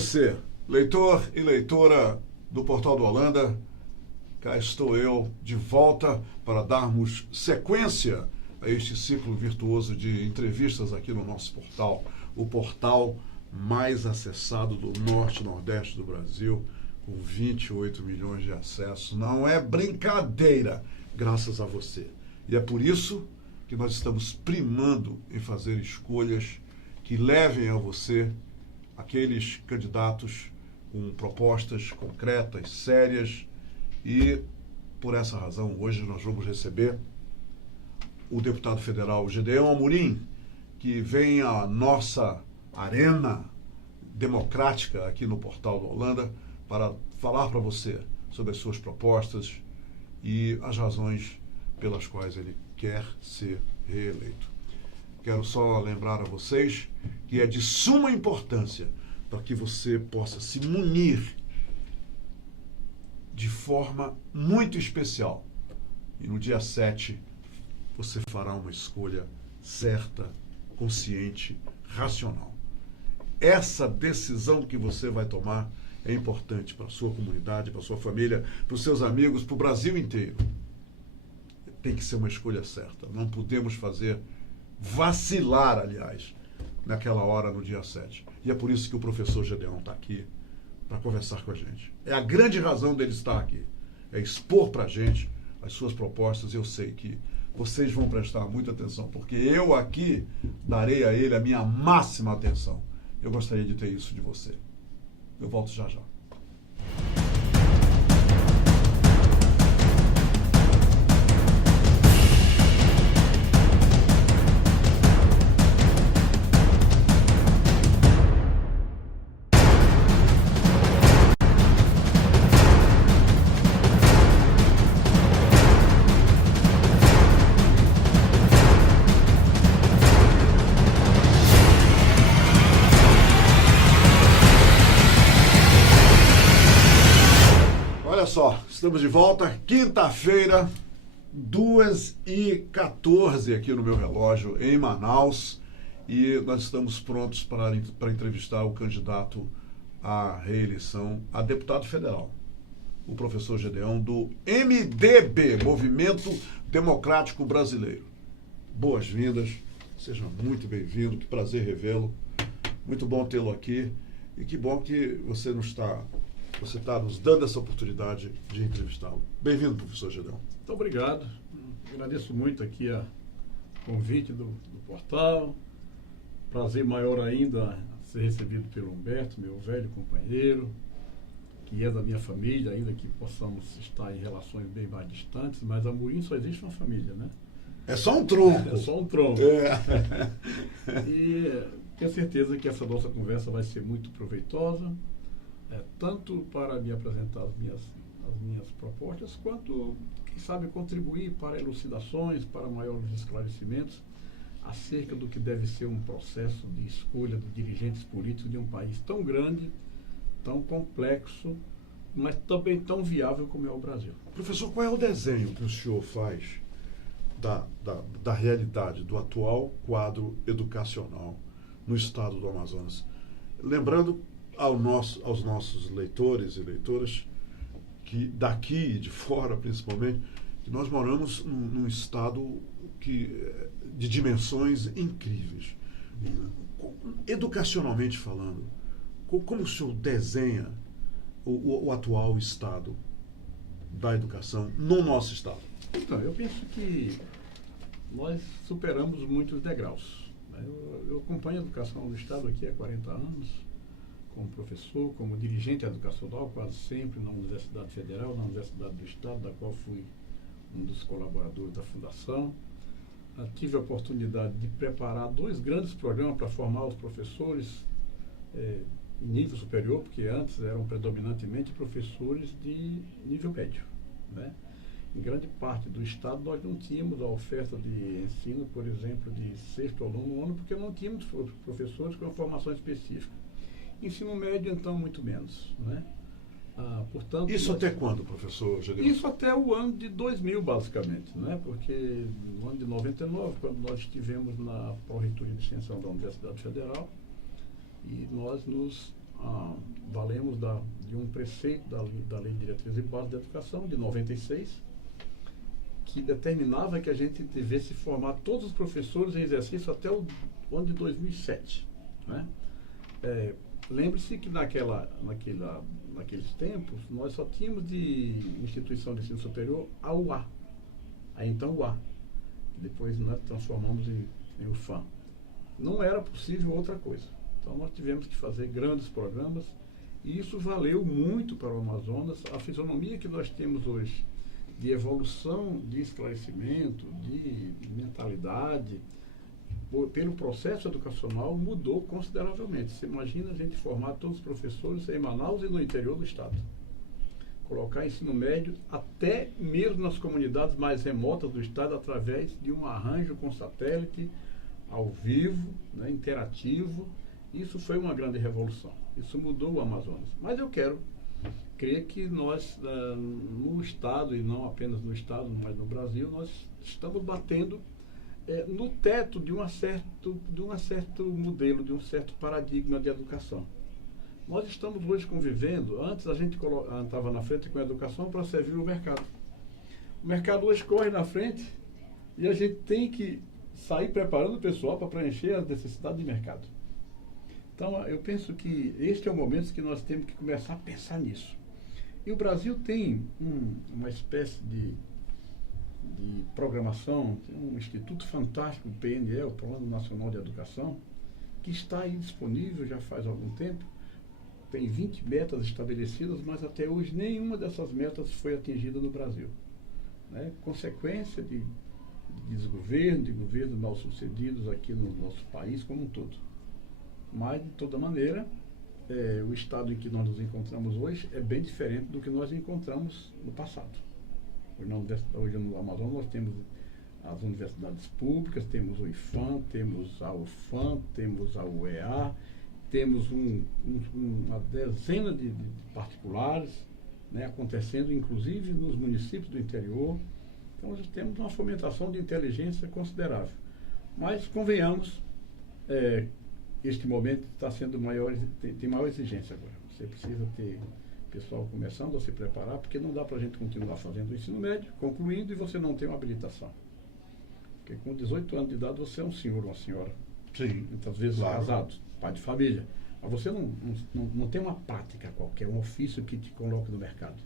você, leitor e leitora do Portal do Holanda. Cá estou eu de volta para darmos sequência a este ciclo virtuoso de entrevistas aqui no nosso portal, o portal mais acessado do norte e nordeste do Brasil, com 28 milhões de acessos. Não é brincadeira, graças a você. E é por isso que nós estamos primando em fazer escolhas que levem a você aqueles candidatos com propostas concretas, sérias. E, por essa razão, hoje nós vamos receber o deputado federal Gedeon Amorim, que vem à nossa arena democrática aqui no Portal do Holanda para falar para você sobre as suas propostas e as razões pelas quais ele quer ser reeleito. Quero só lembrar a vocês que é de suma importância para que você possa se munir de forma muito especial. E no dia 7, você fará uma escolha certa, consciente, racional. Essa decisão que você vai tomar é importante para a sua comunidade, para a sua família, para os seus amigos, para o Brasil inteiro. Tem que ser uma escolha certa. Não podemos vacilar, aliás, naquela hora, no dia 7. E é por isso que o professor Gedeon está aqui, para conversar com a gente. É a grande razão dele estar aqui. É expor para a gente as suas propostas. Eu sei que vocês vão prestar muita atenção, porque eu aqui darei a ele a minha máxima atenção. Eu gostaria de ter isso de você. Eu volto já já. Olha só, estamos de volta, quinta-feira, 2h14 aqui no meu relógio, em Manaus, e nós estamos prontos para entrevistar o candidato à reeleição a deputado federal, o professor Gedeon, do MDB, Movimento Democrático Brasileiro. Boas-vindas, seja muito bem-vindo, que prazer revê-lo, muito bom tê-lo aqui, e que bom que você está nos dando essa oportunidade de entrevistá-lo. Bem-vindo, professor Gedeon. Muito obrigado. Agradeço muito aqui o convite do portal. Prazer maior ainda ser recebido pelo Humberto, meu velho companheiro, que é da minha família, ainda que possamos estar em relações bem mais distantes, mas Amorim só existe uma família, né? É só um tronco. É só um tronco. É. E tenho certeza que essa nossa conversa vai ser muito proveitosa. Tanto para me apresentar as minhas propostas, quanto, quem sabe, contribuir para elucidações, para maiores esclarecimentos acerca do que deve ser um processo de escolha de dirigentes políticos de um país tão grande, tão complexo, mas também tão viável como é o Brasil. Professor, qual é o desenho que o senhor faz da realidade, do atual quadro educacional no estado do Amazonas? Lembrando aos nossos leitores e leitoras, que daqui e de fora principalmente, que nós moramos num estado de dimensões incríveis. Educacionalmente falando, como o senhor desenha o atual estado da educação no nosso estado? Então, eu penso que nós superamos muitos degraus. Eu acompanho a educação no estado aqui há 40 anos, como professor, como dirigente educacional, quase sempre na Universidade Federal, na Universidade do Estado, da qual fui um dos colaboradores da Fundação. Tive a oportunidade de preparar 2 grandes programas para formar os professores em nível superior, porque antes eram predominantemente professores de nível médio, né? Em grande parte do estado nós não tínhamos a oferta de ensino, por exemplo, de 6º ao 9º ano, porque não tínhamos professores com uma formação específica. Ensino médio, então, muito menos, né? Portanto, isso até quando, professor Gedeon? Isso até o ano de 2000, basicamente, né? Porque no ano de 99, quando nós estivemos na Pró-Reitoria de Extensão da Universidade Federal, e nós nos valemos de um preceito da Lei de Diretrizes e Bases da Educação, de 96, que determinava que a gente devesse formar todos os professores em exercício até o ano de 2007. Né? Lembre-se que naqueles tempos, nós só tínhamos de instituição de ensino superior a UA, então UA, que depois nós transformamos em UFAM. Não era possível outra coisa. Então nós tivemos que fazer grandes programas e isso valeu muito para o Amazonas. A fisionomia que nós temos hoje de evolução, de esclarecimento, de mentalidade, pelo processo educacional mudou consideravelmente. Você imagina a gente formar todos os professores em Manaus e no interior do estado. Colocar ensino médio até mesmo nas comunidades mais remotas do estado através de um arranjo com satélite, ao vivo, né, interativo. Isso foi uma grande revolução. Isso mudou o Amazonas. Mas eu quero crer que nós, no estado, e não apenas no estado, mas no Brasil, nós estamos batendo no teto de um certo modelo, de um certo paradigma de educação. Nós estamos hoje convivendo, antes a gente estava na frente com a educação para servir o mercado. O mercado hoje corre na frente e a gente tem que sair preparando o pessoal para preencher as necessidades de mercado. Então, eu penso que este é o momento que nós temos que começar a pensar nisso. E o Brasil tem uma espécie de programação, tem um instituto fantástico, o PNE, o Plano Nacional de Educação, que está aí disponível já faz algum tempo. Tem 20 metas estabelecidas, mas até hoje nenhuma dessas metas foi atingida no Brasil. Né? Consequência de desgoverno, de governos mal sucedidos aqui no nosso país como um todo. Mas, de toda maneira, o estado em que nós nos encontramos hoje é bem diferente do que nós encontramos no passado. Hoje no Amazonas nós temos as universidades públicas, temos o IFAM, temos a UFAM, temos a UEA, temos uma dezena de particulares, né, acontecendo inclusive nos municípios do interior. Então nós temos uma fomentação de inteligência considerável. Mas convenhamos, este momento está sendo tem maior exigência agora. Você precisa ter pessoal começando a se preparar, porque não dá para a gente continuar fazendo o ensino médio, concluindo, e você não tem uma habilitação. Porque com 18 anos de idade você é um senhor ou uma senhora. Sim, muitas vezes claro. Casado, pai de família. Mas você não tem uma prática qualquer, um ofício que te coloque no mercado.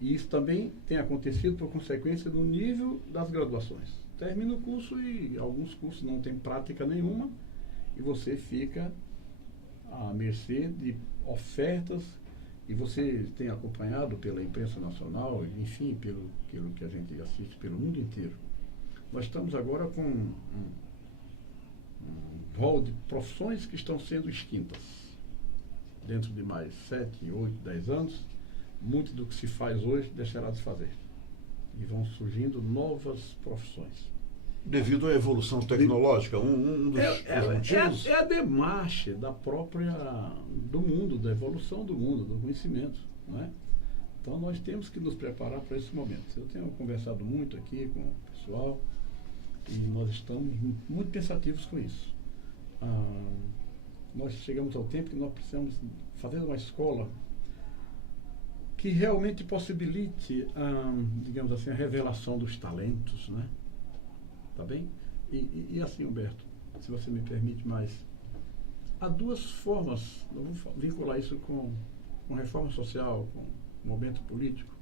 E isso também tem acontecido por consequência do nível das graduações. Termina o curso e alguns cursos não tem prática nenhuma e você fica à mercê de ofertas. E você tem acompanhado pela imprensa nacional, enfim, pelo que a gente assiste pelo mundo inteiro. Nós estamos agora com um rol de profissões que estão sendo extintas. Dentro de mais 7, 8, 10 anos, muito do que se faz hoje deixará de fazer. E vão surgindo novas profissões. Devido à evolução tecnológica, um dos motivos... É a demarche do mundo, da evolução do mundo, do conhecimento. Não é? Então nós temos que nos preparar para esse momento. Eu tenho conversado muito aqui com o pessoal e nós estamos muito pensativos com isso. Nós chegamos ao tempo que nós precisamos fazer uma escola que realmente possibilite, digamos assim, a revelação dos talentos, né? Tá bem? E assim, Humberto, se você me permite mais, há duas formas, eu vou vincular isso com reforma social, com momento político.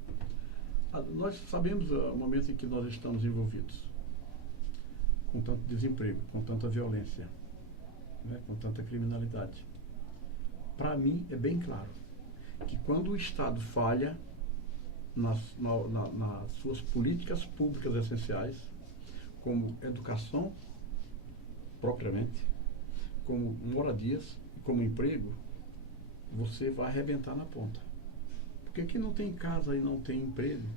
Nós sabemos o momento em que nós estamos envolvidos, com tanto desemprego, com tanta violência, né, com tanta criminalidade. Para mim, é bem claro que quando o Estado falha nas suas políticas públicas essenciais, como educação, propriamente, como moradias, como emprego, você vai arrebentar na ponta. Porque quem não tem casa e não tem emprego,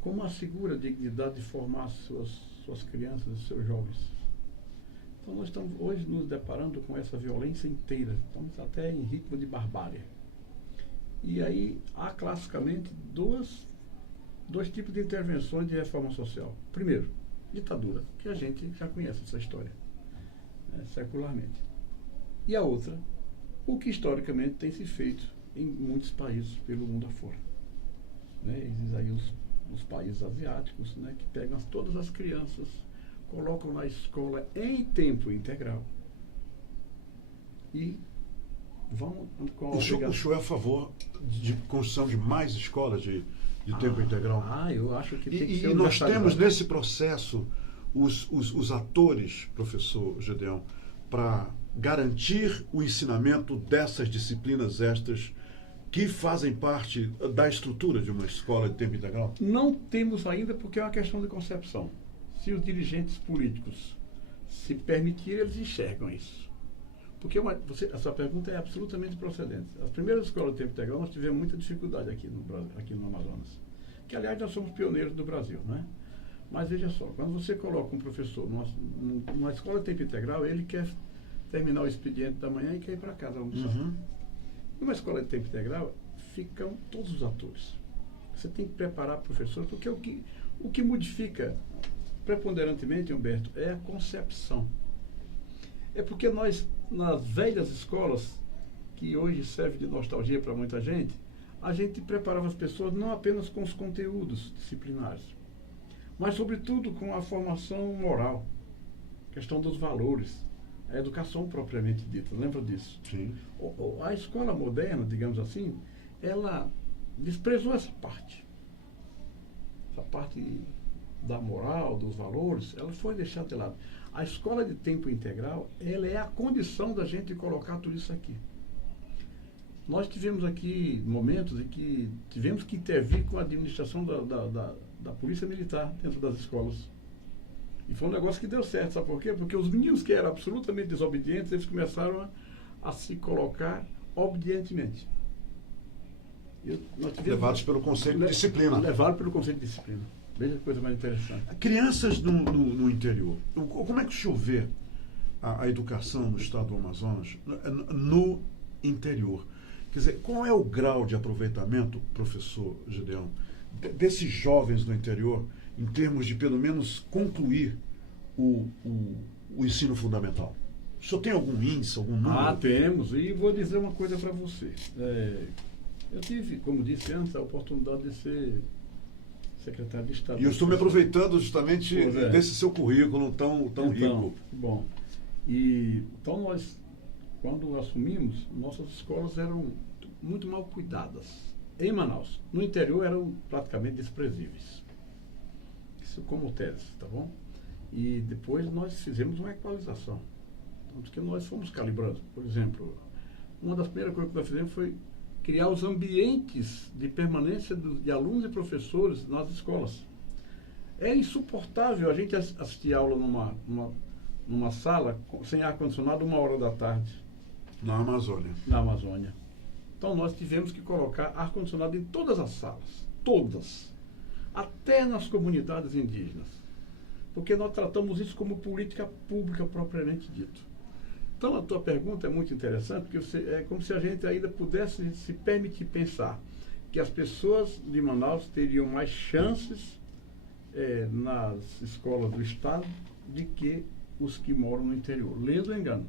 como assegura a dignidade de formar suas crianças e seus jovens? Então nós estamos hoje nos deparando com essa violência inteira, estamos até em ritmo de barbárie. E aí há classicamente dois tipos de intervenções de reforma social. Primeiro, ditadura, que a gente já conhece essa história, secularmente. E a outra, o que historicamente tem se feito em muitos países pelo mundo afora. Né? Existem aí os países asiáticos, né, que pegam todas as crianças, colocam na escola em tempo integral e vão com a O senhor é a favor de construção de mais escolas de tempo integral? Eu acho que tem que ser E nós temos nesse processo os atores, professor Gedeão, para garantir o ensinamento dessas disciplinas extras que fazem parte da estrutura de uma escola de tempo integral? Não temos ainda, porque é uma questão de concepção. Se os dirigentes políticos se permitirem, eles enxergam isso. Porque a sua pergunta é absolutamente procedente. As primeiras escolas de tempo integral nós tivemos muita dificuldade aqui no Amazonas. Que, aliás, nós somos pioneiros do Brasil, né? Mas veja só, quando você coloca um professor numa escola de tempo integral, ele quer terminar o expediente da manhã e quer ir para casa almoçar. Uhum. Numa escola de tempo integral, ficam todos os atores. Você tem que preparar professores, porque o que modifica preponderantemente, Humberto, é a concepção. É porque nós, nas velhas escolas, que hoje serve de nostalgia para muita gente, a gente preparava as pessoas não apenas com os conteúdos disciplinares, mas, sobretudo, com a formação moral, questão dos valores, a educação propriamente dita. Lembra disso? Sim. A escola moderna, digamos assim, ela desprezou essa parte. Essa parte da moral, dos valores, ela foi deixada de lado. A escola de tempo integral, ela é a condição da gente colocar tudo isso aqui. Nós tivemos aqui momentos em que tivemos que intervir com a administração da Polícia Militar dentro das escolas. E foi um negócio que deu certo, sabe por quê? Porque os meninos que eram absolutamente desobedientes, eles começaram a se colocar obedientemente. Levados pelo conceito de disciplina. Levados pelo conceito de disciplina. Veja que coisa mais interessante. Crianças no interior, como é que o senhor vê a educação no estado do Amazonas no interior? Quer dizer, qual é o grau de aproveitamento, professor Gedeão, desses jovens no interior, em termos de, pelo menos, concluir o ensino fundamental? O senhor tem algum índice, algum número? Temos. E vou dizer uma coisa para você. Eu tive, como disse antes, a oportunidade de ser secretário de Estado. E eu estou me aproveitando justamente desse seu currículo tão rico. Bom, então nós, quando assumimos, nossas escolas eram muito mal cuidadas. Em Manaus. No interior eram praticamente desprezíveis. Isso como tese, tá bom? E depois nós fizemos uma equalização. Tanto que nós fomos calibrando. Por exemplo, uma das primeiras coisas que nós fizemos foi criar os ambientes de permanência de alunos e professores nas escolas. É insuportável a gente assistir aula numa sala sem ar-condicionado 1h da tarde. Na Amazônia. Na Amazônia. Então nós tivemos que colocar ar-condicionado em todas as salas. Todas. Até nas comunidades indígenas. Porque nós tratamos isso como política pública propriamente dito. Então, a tua pergunta é muito interessante, porque é como se a gente ainda pudesse se permitir pensar que as pessoas de Manaus teriam mais chances nas escolas do Estado do que os que moram no interior. Lendo engano.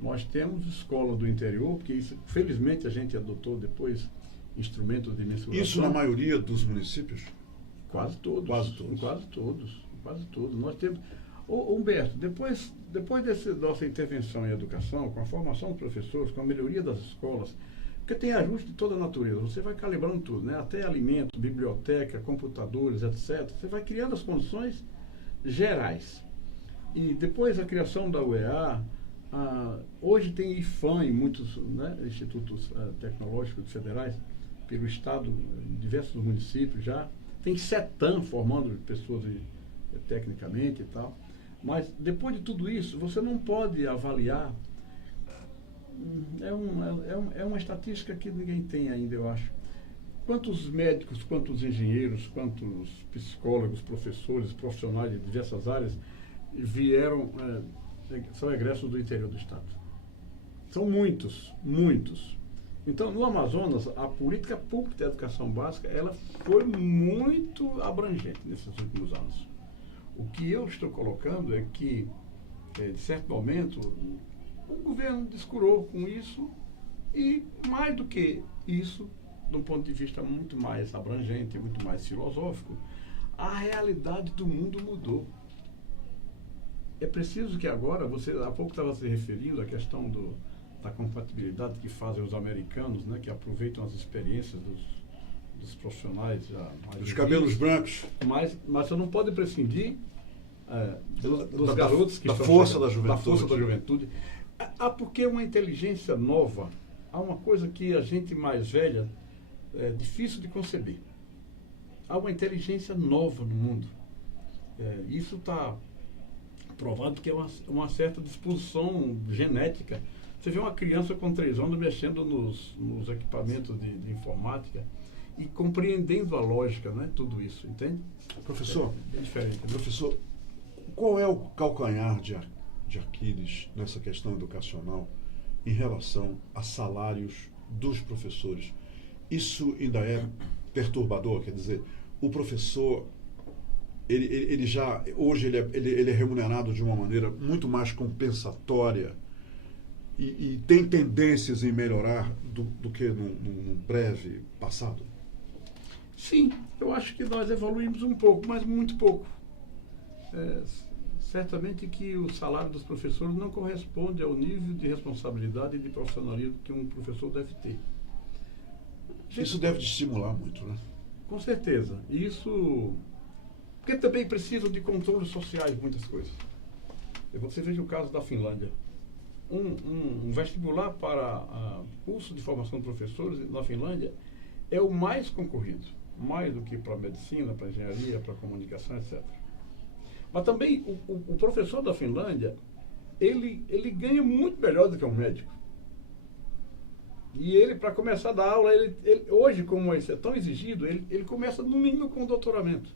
Nós temos escolas do interior, porque isso, felizmente, a gente adotou depois instrumentos de mensuração. Isso na maioria dos municípios? Quase todos. Quase todos. Quase todos. Quase todos. Nós temos... Humberto, depois dessa nossa intervenção em educação, com a formação dos professores, com a melhoria das escolas, porque tem ajuste de toda a natureza, você vai calibrando tudo, né? Até alimentos, biblioteca, computadores, etc. Você vai criando as condições gerais. E depois a criação da UEA, hoje tem IFAM em muitos institutos tecnológicos federais, pelo Estado, em diversos municípios já. Tem CETAM formando pessoas tecnicamente e tal. Mas, depois de tudo isso, você não pode avaliar. É uma estatística que ninguém tem ainda, eu acho. Quantos médicos, quantos engenheiros, quantos psicólogos, professores, profissionais de diversas áreas são egressos do interior do Estado? São muitos, muitos. Então, no Amazonas, a política pública de educação básica, ela foi muito abrangente nesses últimos anos. O que eu estou colocando é que, de certo momento, O governo descurou com isso e, mais do que isso, de um ponto de vista muito mais abrangente, muito mais filosófico, a realidade do mundo mudou. É preciso que agora, você há pouco estava se referindo à questão da compatibilidade que fazem os americanos, né, que aproveitam as experiências dos profissionais já mais Os cabelos brancos. mas você não pode prescindir dos garotos que da estão força chegando, da juventude. da força da juventude. Porque uma inteligência nova, há uma coisa que a gente mais velha é difícil de conceber. Há uma inteligência nova no mundo. Isso está provado que é uma certa disposição genética. Você vê uma criança com 3 anos mexendo nos equipamentos de informática e compreendendo a lógica, né? Tudo isso, entende? Professor, É diferente. Né? professor, qual é o calcanhar de Aquiles nessa questão educacional em relação a salários dos professores? Isso ainda é perturbador, quer dizer, o professor, ele já, hoje ele é remunerado de uma maneira muito mais compensatória e tem tendências em melhorar do que num breve passado? Sim, eu acho que nós evoluímos um pouco, mas muito pouco. Certamente que o salário dos professores não corresponde ao nível de responsabilidade e de profissionalismo que um professor deve ter. Isso deve estimular muito, né? Com certeza. Isso. Porque também precisa de controles sociais, muitas coisas. Você veja o caso da Finlândia. Um vestibular para curso de formação de professores na Finlândia é o mais concorrido, mais do que para a medicina, para a engenharia, para a comunicação, etc. Mas também o professor da Finlândia, ele ganha muito melhor do que um médico. E ele, para começar a dar aula, hoje, como isso é tão exigido, ele começa no mínimo com o doutoramento.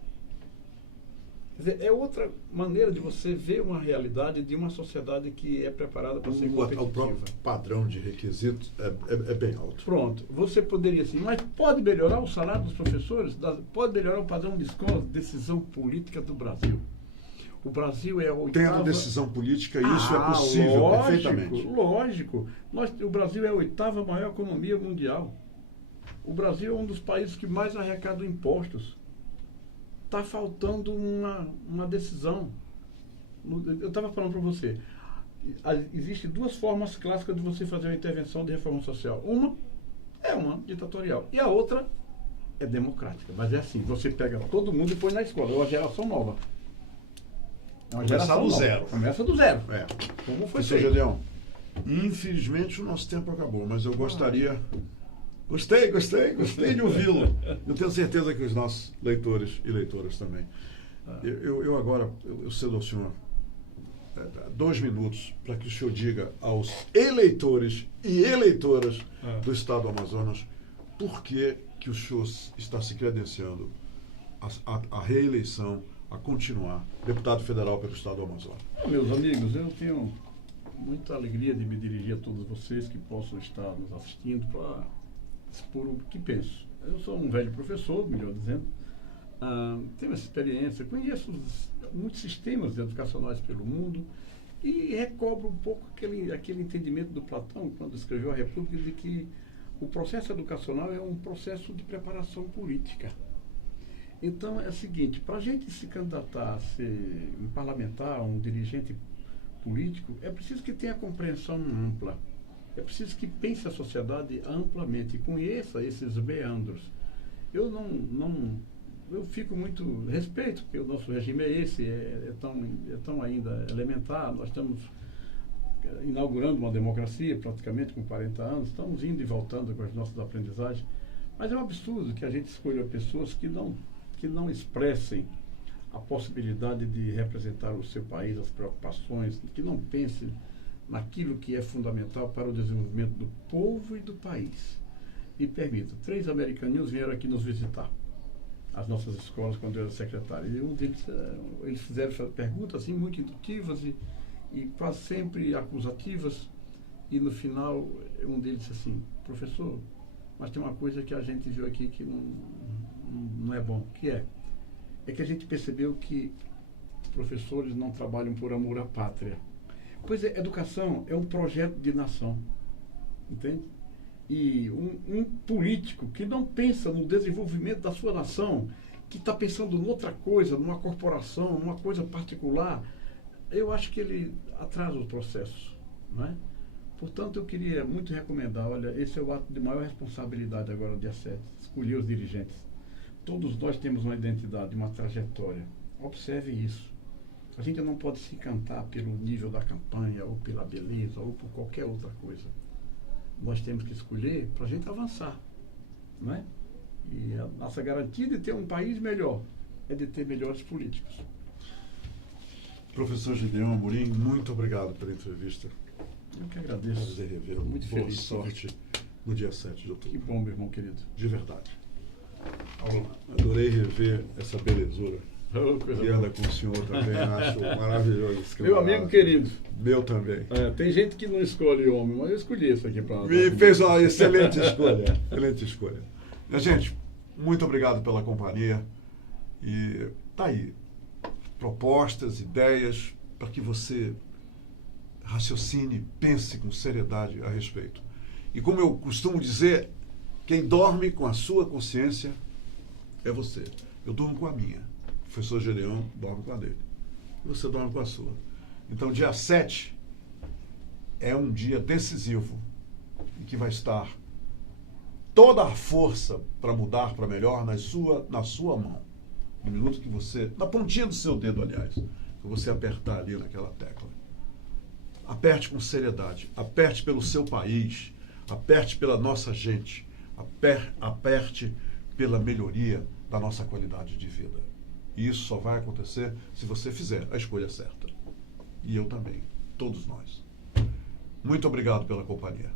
Quer dizer, é outra maneira de você ver uma realidade de uma sociedade que é preparada para ser competitiva. O próprio padrão de requisitos é bem alto. Pronto, você poderia sim, mas pode melhorar o salário dos professores? Pode melhorar o padrão de escola, decisão política do Brasil. O Brasil é a oitava... Tendo decisão política, isso é possível, lógico, perfeitamente. Lógico. O Brasil é a oitava maior economia mundial. O Brasil é um dos países que mais arrecada impostos. Está faltando uma decisão. Eu estava falando para você, existem 2 formas clássicas de você fazer uma intervenção de reforma social. Uma é uma ditatorial e a outra é democrática. Mas é assim, você pega todo mundo e põe na escola. É uma geração nova. Começar do zero. Começa do zero. Como foi feito? Gedeão, infelizmente o nosso tempo acabou, mas eu gostaria... Gostei de ouvi-lo. Eu tenho certeza que os nossos leitores e leitoras também. Eu agora, eu cedo ao senhor 2 minutos para que o senhor diga aos eleitores e eleitoras do Estado do Amazonas por que o senhor está se credenciando a reeleição, a continuar deputado federal pelo Estado do Amazonas. Meus amigos, eu tenho muita alegria de me dirigir a todos vocês que possam estar nos assistindo para expor o que penso. Eu sou um velho professor, melhor dizendo, tenho essa experiência, conheço muitos sistemas educacionais pelo mundo e recobro um pouco aquele entendimento do Platão, quando escreveu a República, de que o processo educacional é um processo de preparação política. Então é o seguinte, para a gente se candidatar a ser um parlamentar, um dirigente político, é preciso que tenha compreensão ampla. É preciso que pense a sociedade amplamente e conheça esses meandros. Eu fico muito respeito, porque o nosso regime é esse, é tão ainda elementar. Nós estamos inaugurando uma democracia praticamente com 40 anos, estamos indo e voltando com as nossas aprendizagens, mas é um absurdo que a gente escolha pessoas que não expressem a possibilidade de representar o seu país, as preocupações, que não pensem naquilo que é fundamental para o desenvolvimento do povo e do país. E permita, 3 americaninhos vieram aqui nos visitar, as nossas escolas, quando eu era secretário. E um deles, eles fizeram perguntas assim, muito indutivas e quase sempre acusativas. E no final, um deles disse assim: professor, mas tem uma coisa que a gente viu aqui que não é bom. Que é que a gente percebeu que os professores não trabalham por amor à pátria. Pois é, educação é um projeto de nação, entende? E um político que não pensa no desenvolvimento da sua nação, que está pensando noutra coisa, numa corporação, numa coisa particular, eu acho que ele atrasa o processo, não é? Portanto, eu queria muito recomendar, olha, esse é o ato de maior responsabilidade agora, dia 7, escolher os dirigentes. Todos nós temos uma identidade, uma trajetória. Observe isso. A gente não pode se encantar pelo nível da campanha, ou pela beleza, ou por qualquer outra coisa. Nós temos que escolher para a gente avançar, não é? E a nossa garantia de ter um país melhor é de ter melhores políticos. Professor Gideon Amorim, muito obrigado pela entrevista. Eu que agradeço. Prazer revê-lo. Muito Boa feliz. sorte no dia 7 de outubro. Que bom, meu irmão querido. De verdade. Adorei rever essa belezura. Oh, coisa E boa. ela com o senhor também, acho maravilhoso. esse Meu camarada. amigo querido. Meu também. Tem gente que não escolhe homem, mas eu escolhi esse aqui para... E fez uma excelente escolha. Excelente escolha. Minha gente, muito obrigado pela companhia. E tá aí. Propostas, ideias, para que você raciocine, pense com seriedade a respeito. E como eu costumo dizer, quem dorme com a sua consciência é você. Eu durmo com a minha. O professor Gideon dorme com a dele. E você dorme com a sua. Então, dia 7 é um dia decisivo em que vai estar toda a força para mudar para melhor na sua mão. No minuto que você, na pontinha do seu dedo, aliás, que você apertar ali naquela tecla. Aperte com seriedade, aperte pelo seu país, aperte pela nossa gente, aperte pela melhoria da nossa qualidade de vida. E isso só vai acontecer se você fizer a escolha certa. E eu também, todos nós. Muito obrigado pela companhia.